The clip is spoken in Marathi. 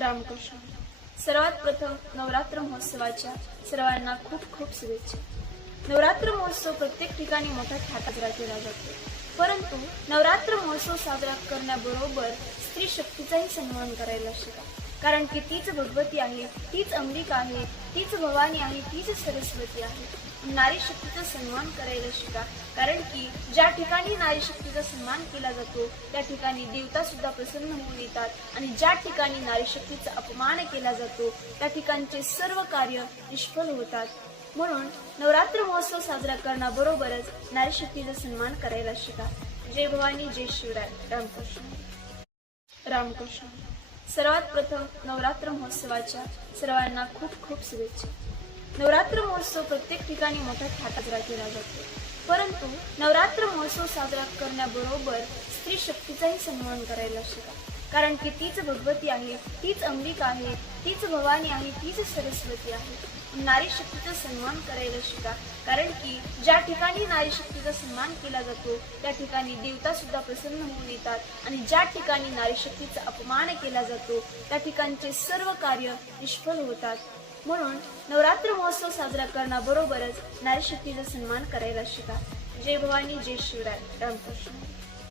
रामकृष्ण. सर्वात प्रथम नवरात्र महोत्सवाच्या सर्वांना खूप खूप शुभेच्छा. नवरात्र महोत्सव प्रत्येक ठिकाणी मोठ्या थाटात साजरा केला जातो, परंतु नवरात्र महोत्सव साजरा करण्याबरोबर स्त्री शक्तीचाही सन्मान करायला शिका. कारण की तीच भगवती आहे, तीच अंबिका आहे, तीच भवानी आहे, तीच सरस्वती आहे. नारी शक्तीचा सन्मान करायला शिका. कारण की ज्या ठिकाणी नारी शक्तीचा सन्मान केला जातो त्या ठिकाणी देवता सुद्धा प्रसन्न होऊन येतात आणि ज्या ठिकाणी नारी शक्तीचा अपमान केला जातो त्या ठिकाणचे सर्व कार्य निष्फळ होतात. म्हणून नवरात्र महोत्सव साजरा करण्याबरोबरच नारी शक्तीचा सन्मान करायला शिका. जय भवानी, जय शिवराय. रामकृष्ण. रामकृष्ण. सर्वात प्रथम नवरात्र महोत्सवाच्या सर्वांना खूप खूप शुभेच्छा. नवरात्र महोत्सव प्रत्येक ठिकाणी मोठ्या थाटात साजरा केला जातो, परंतु नवरात्र महोत्सव साजरा करण्याबरोबर स्त्री शक्तीचाही सन्मान करायला शिका. कारण की तीच भगवती आहे, तीच अंबिका आहे, तीच भवानी आहे, तीच सरस्वती आहे. नारी शक्तीचा सन्मान करायला शिका. कारण की ज्या ठिकाणी नारी शक्तीचा सन्मान केला जातो त्या ठिकाणी देवता सुद्धा प्रसन्न होऊन येतात आणि ज्या ठिकाणी नारी शक्तीचा अपमान केला जातो त्या ठिकाणचे सर्व कार्य निष्फळ होतात. म्हणून नवरात्र महोत्सव साजरा करण्याबरोबरच नारी शक्तीचा सन्मान करायला शिका. जय भवानी, जय शिवराय. रामकृष्ण.